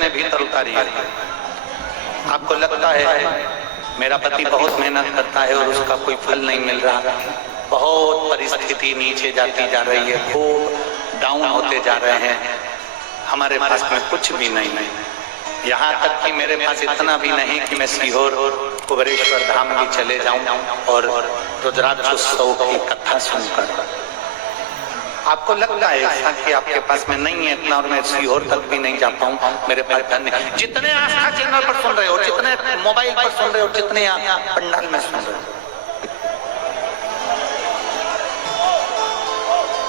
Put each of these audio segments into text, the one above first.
अपने भीतर उतारिए। आपको लगता है मेरा पति बहुत मेहनत करता है और उसका कोई फल नहीं मिल रहा, बहुत परिस्थिति नीचे जाती जा रही है, खूब डाउन होते जा रहे हैं, हमारे पास में कुछ भी नहीं है, यहाँ तक कि मेरे पास इतना भी नहीं कि मैं सीहोर कुबेरेश्वर धाम भी चले जाऊं और रुद्राक्षोत्सव की कथा सुनकर। आपको लगता है ऐसा कि आपके पास में नहीं है इतना और मैं सीहोर तक भी नहीं जा पाऊं, मेरे पास धन नहीं। जितने आस्था चैनल पर सुन रहे हो, जितने मोबाइल पर सुन रहे हो, जितने पंडाल में सुन रहे हो,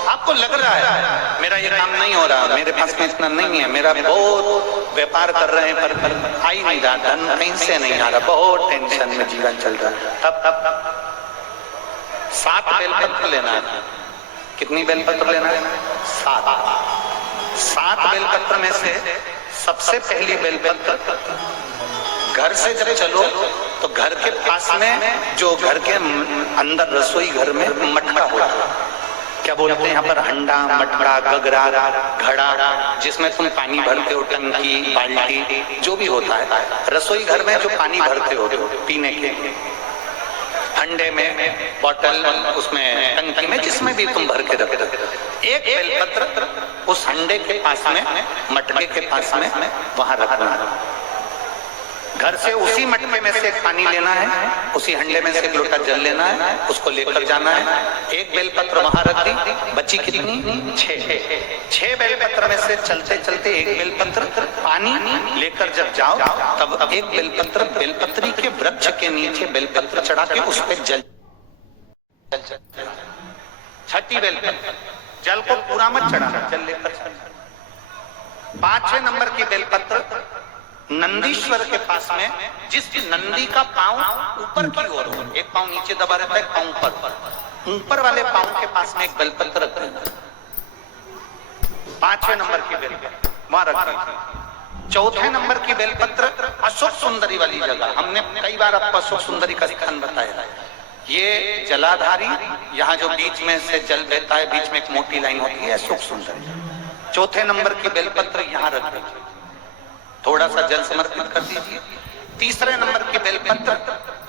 आपको लग रहा है मेरा ये काम नहीं हो रहा, मेरे पास में इतना नहीं है, मेरा बहुत व्यापार कर रहे हैं पर आ ही नहीं रहा, धन कहीं से नहीं आ रहा, बहुत टेंशन में जीवन चल रहा है। तब 7 बेलपत्र लेना है। कितनी बेलपत्र लेना है? 7 बेलपत्र में से सबसे पहली बेलपत्र, घर से जब चलो तो घर के पास में जो घर के अंदर रसोई घर में मटका होता है, क्या बोलते हैं यहाँ पर, हंडा, मटका, गगरा, घड़ा, जिसमें तुम पानी भरते हो, टंकी, बाल्टी, जो भी होता है रसोई घर में जो पानी भरते हो पीने के, हंडे में, बॉटल, उसमें टंकी में, जिसमें भी तुम भर के रखते हो, एक बेलपत्र उस हंडे के पास में, मटके के पास में वहां रखना है। घर से उसी मटके में से पानी लेना है, उसी हंडे में से एक लोटा जल लेना है, उसको लेकर जाना है। एक बेलपत्र वहां रख दी, बची कितनी? 6 बेलपत्र में से चलते चलते एक बेलपत्र पानी लेकर जब जाओ तब एक बेलपत्र बेलपत्री के वृक्ष के नीचे बेलपत्र चढ़ा के उस पर जल, छठी बेलपत्र, जल को पूरा मत चढ़ाना, जल लेकर। 5वें नंबर की बेलपत्र नंदीश्वर के पास में, जिस नंदी का पांव ऊपर की ओर हो, एक पांव नीचे दबा रहता है, पांव ऊपर वाले पांव के पास में एक बेलपत्र रख देना। 5वें नंबर की बेलपत्र वहां रख देना। 4थे नंबर की बेलपत्र अशोक सुंदरी वाली जगह, हमने कई बार आपको अशोक सुंदरी का स्थान बताया। ये जलाधारी, यहाँ जो बीच में से जल बहता है, बीच में एक मोटी लाइन होती है, अशोक सुंदरी। 4थे नंबर की बेलपत्र यहाँ रख दीजिए, थोड़ा सा जल समर्पित कर दीजिए। 3रे नंबर की बेलपत्र,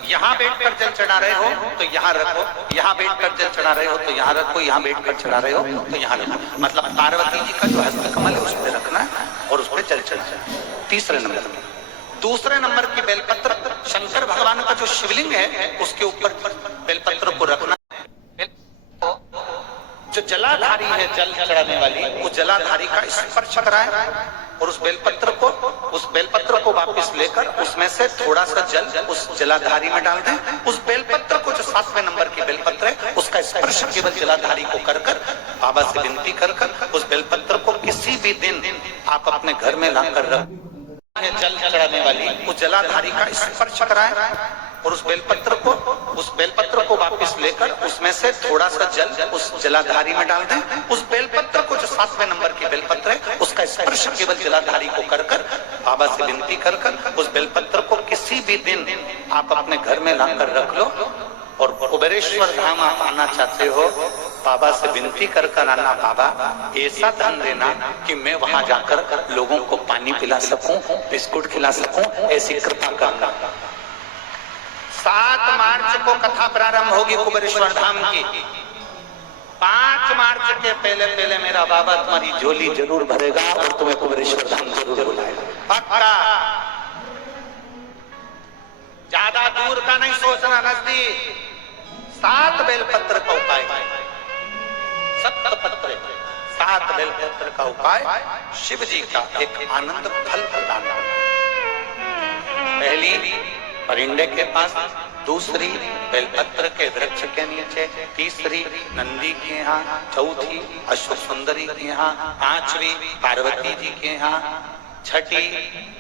यहाँ बैठकर जल चढ़ा रहे हो तो यहाँ रखो, यहाँ बैठकर जल चढ़ा रहे हो तो यहाँ रखो, यहाँ बैठकर चढ़ा रहे हो तो यहाँ रखो, मतलब पार्वती जी का जो हस्तकमल है उस पर रखना है और उस पर जल चढ़ाना। 3रे नंबर में। 2रे नंबर की बेलपत्र शंकर भगवान का जो शिवलिंग है उसके ऊपर बेलपत्र को रखना। जो जलाधारी है, जल चढ़ाने वाली, वो जलाधारी का स्पर्श कराए और उस बेलपत्र को वापस लेकर उसमें से थोड़ा सा जल उस जलाधारी में डाल दें। उस बेलपत्र को, जो 7वें नंबर की बेलपत्र है, उसका स्पर्श केवल जलाधारी को कर कर बाबा से विनती कर कर उस बेलपत्र को किसी भी दिन आप अपने घर में लाकर रख, जल चढ़ाने वाली उस जलाधारी का स्पर्श कराए और उस बेलपत्र को वापस लेकर उसमें से थोड़ा सा जल उस जलाधारी में डाल दें। उस बेलपत्र को, जो 7वें नंबर की बेलपत्र है, उसका स्पर्श केवल जलाधारी को कर कर बाबा से विनती कर कर उस बेलपत्र को किसी भी दिन आप अपने घर में लाकर रख लो। और कुबेरेश्वर धाम आप आना चाहते हो, बाबा से विनती कर कर आना, बाबा ऐसा धन देना कि मैं वहां जाकर लोगों को पानी पिला सकूं, बिस्कुट खिला सकूं, ऐसी कृपा करना। 7 मार्च को कथा प्रारंभ होगी कुबेरेश्वर धाम की। 5 मार्च के पहले पहले मेरा बाबा तुम्हारी झोली जरूर भरेगा और तुम्हें कुबेरेश्वर धाम जरूर बुलाएगा, पक्का। ज्यादा दूर का नहीं सोचना, नजदीक। 7 बेलपत्र का उपाय, 7 बेलपत्र का उपाय शिव जी का एक आनंद फल प्रदान। पहली परिंदे के पास, 2री बेलपत्र के वृक्ष के नीचे, 3री नंदी के यहाँ, 4थी अशोक सुंदरी के यहाँ, 5वीं पार्वती जी के यहाँ, 6ठी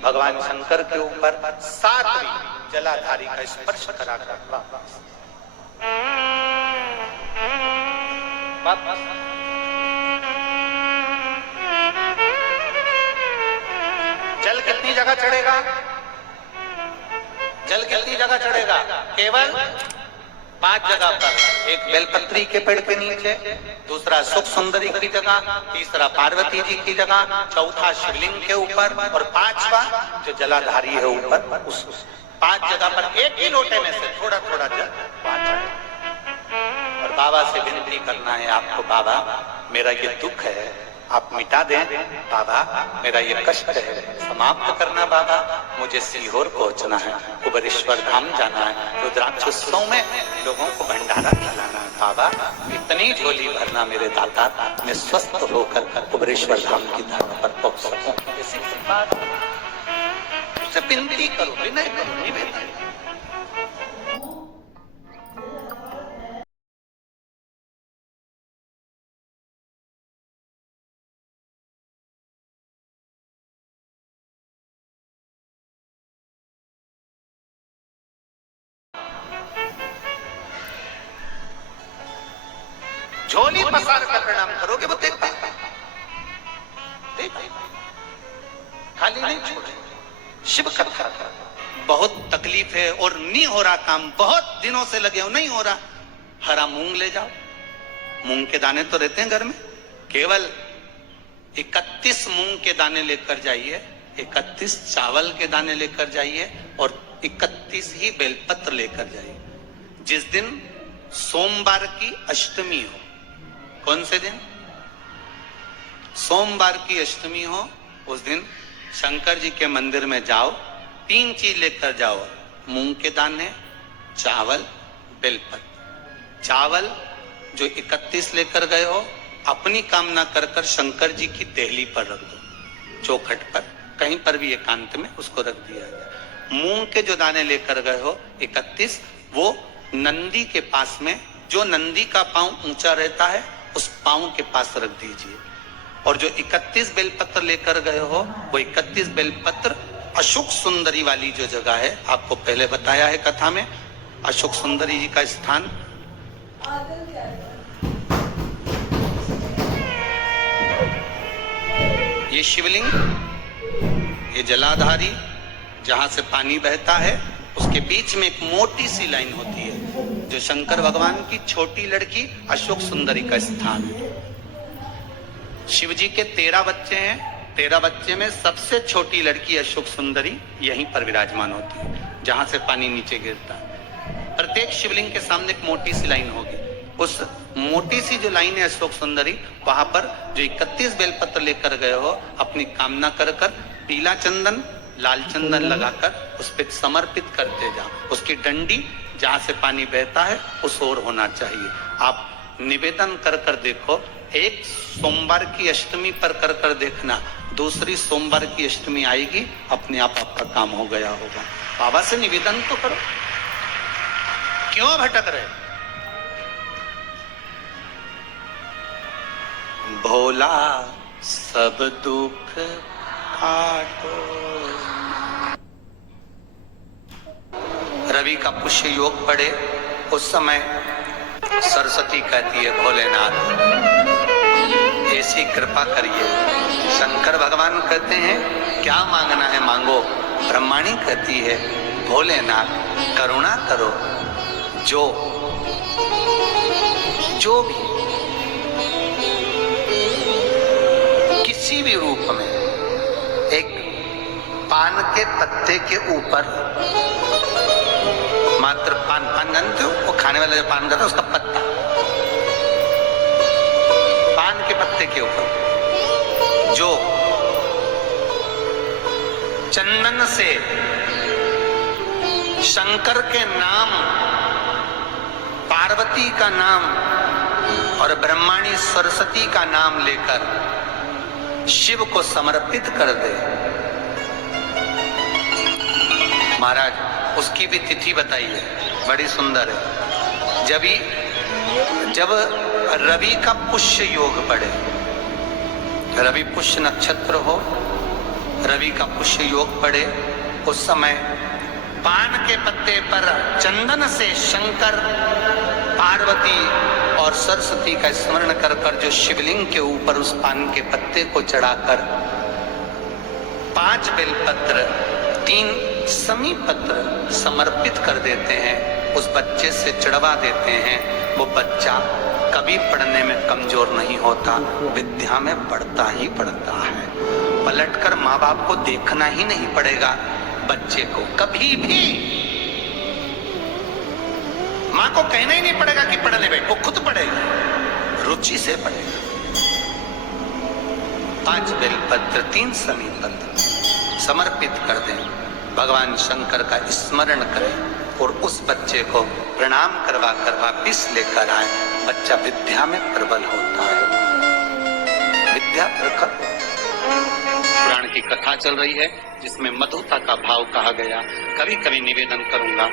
भगवान शंकर के ऊपर, 7वीं जलाधारी का स्पर्श कराकर वापस। जल कितनी जगह चढ़ेगा? जल कितनी जगह चढ़ेगा? केवल 5 जगह पर, एक बेलपत्री के पेड़ के नीचे, दूसरा सुख सुंदरी की जगह, तीसरा पार्वती जी की जगह, चौथा शिवलिंग के ऊपर और 5वां जो जलाधारी है ऊपर, उस 5 जगह पर एक ही लोटे में से थोड़ा थोड़ा जल और बाबा से विनती करना है आपको, बाबा मेरा ये दुख है आप मिटा दें, बाबा मेरा ये कष्ट है समाप्त करना, बाबा मुझे सीहोर पहुंचना है, कुबेरेश्वर धाम जाना है, रुद्राक्ष उत्सव में लोगों को भंडारा खिलाना है, बाबा इतनी झोली भरना मेरे दाता, मैं स्वस्थ होकर कुबेरेश्वर धाम की धर्म पर पहुंच सकूं। ऐसी बात उससे विनती करो, विनय करो, निवेदन। झोली पसार कर प्रणाम करोगे वो देख पाएगा, खाली नहीं छोड़े। शिव कथा बहुत तकलीफ है और नहीं हो रहा काम, बहुत दिनों से लगे हो नहीं हो रहा, हरा मूंग ले जाओ, मूंग के दाने तो रहते हैं घर में, केवल 31 मूंग के दाने लेकर जाइए, 31 चावल के दाने लेकर जाइए और 31 ही बेलपत्र लेकर जाइए। जिस दिन सोमवार की अष्टमी हो, कौन से दिन? सोमवार की अष्टमी हो, उस दिन शंकर जी के मंदिर में जाओ, 3 चीज लेकर जाओ, मूंग के दाने, चावल, बेलपत्र। चावल जो 31 लेकर गए हो, अपनी कामना कर कर शंकर जी की देहली पर रख दो, चौखट पर, कहीं पर भी एकांत में उसको रख दिया जाए। मूंग के जो दाने लेकर गए हो 31, वो नंदी के पास में, जो नंदी का पांव ऊंचा रहता है उस पांव के पास रख दीजिए। और जो 31 बेलपत्र लेकर गए हो, वो 31 बेलपत्र अशोक सुंदरी वाली जो जगह है, आपको पहले बताया है कथा में, अशोक सुंदरी जी का स्थान ये शिवलिंग, ये जलाधारी जहां से पानी बहता है, उसके बीच में एक मोटी सी लाइन होती है, जो शंकर भगवान की छोटी लड़की अशोक सुंदरी का स्थान है। शिव जी के 13 बच्चे हैं, 13 बच्चे में सबसे छोटी लड़की अशोक सुंदरी यहीं पर विराजमान होती है, जहां से पानी नीचे गिरता है। प्रत्येक शिवलिंग के सामने एक मोटी सी लाइन होगी, उस मोटी सी जो लाइन है अशोक सुंदरी, वहां पर जो 31 बेलपत्र लेकर गए हो, अपनी कामना कर कर पीला चंदन, लाल चंदन लगाकर उस पर समर्पित करते जाओ। उसकी डंडी जहां से पानी बहता है उस ओर होना चाहिए। आप निवेदन कर कर देखो, एक सोमवार की अष्टमी पर कर कर देखना, दूसरी सोमवार की अष्टमी आएगी, अपने आप आपका काम हो गया होगा। बाबा से निवेदन तो करो, क्यों भटक रहे? भोला सब दुख काटो। रवि का पुष्य योग पड़े उस समय सरस्वती कहती है, भोलेनाथ ऐसी कृपा करिए। शंकर भगवान कहते हैं क्या मांगना है मांगो। ब्रह्माणी कहती है, भोलेनाथ करुणा करो, जो भी किसी भी रूप में एक पान के पत्ते के ऊपर, मात्र पान जानते हो, वो खाने वाला जो पान करता है उसका पत्ता, पान के पत्ते के ऊपर जो चंदन से शंकर के नाम, पार्वती का नाम और ब्रह्माणी सरस्वती का नाम लेकर शिव को समर्पित कर दे, महाराज उसकी भी तिथि बताई है, बड़ी सुंदर है। जब रवि का पुष्य योग पड़े, रवि पुष्य नक्षत्र हो, रवि का पुष्य योग पड़े, उस समय पान के पत्ते पर चंदन से शंकर, पार्वती और सरस्वती का स्मरण कर कर जो शिवलिंग के ऊपर उस पान के पत्ते को चढ़ाकर 5 बेलपत्र, 3 समी पत्र समर्पित कर देते हैं। उस बच्चे से चिढ़वा देते हैं, वो बच्चा कभी पढ़ने में कमजोर नहीं होता, विद्या में बढ़ता ही बढ़ता है। पलटकर माँ बाप को देखना ही नहीं पड़ेगा बच्चे को, कभी भी माँ को कहना ही नहीं पड़ेगा कि पढ़ने बैठ, वो खुद पढ़ेगा, रुचि से पढ़ेगा। 5 बेलपत्र 3 समीपत्र समर्पित कर दें, भगवान शंकर का स्मरण करें और उस बच्चे को प्रणाम करवा कर वापिस लेकर आए। बच्चा विद्या में प्रबल होता है। विद्या प्रखर पुराण की कथा चल रही है जिसमें मधुता का भाव कहा गया। कभी कभी निवेदन करूंगा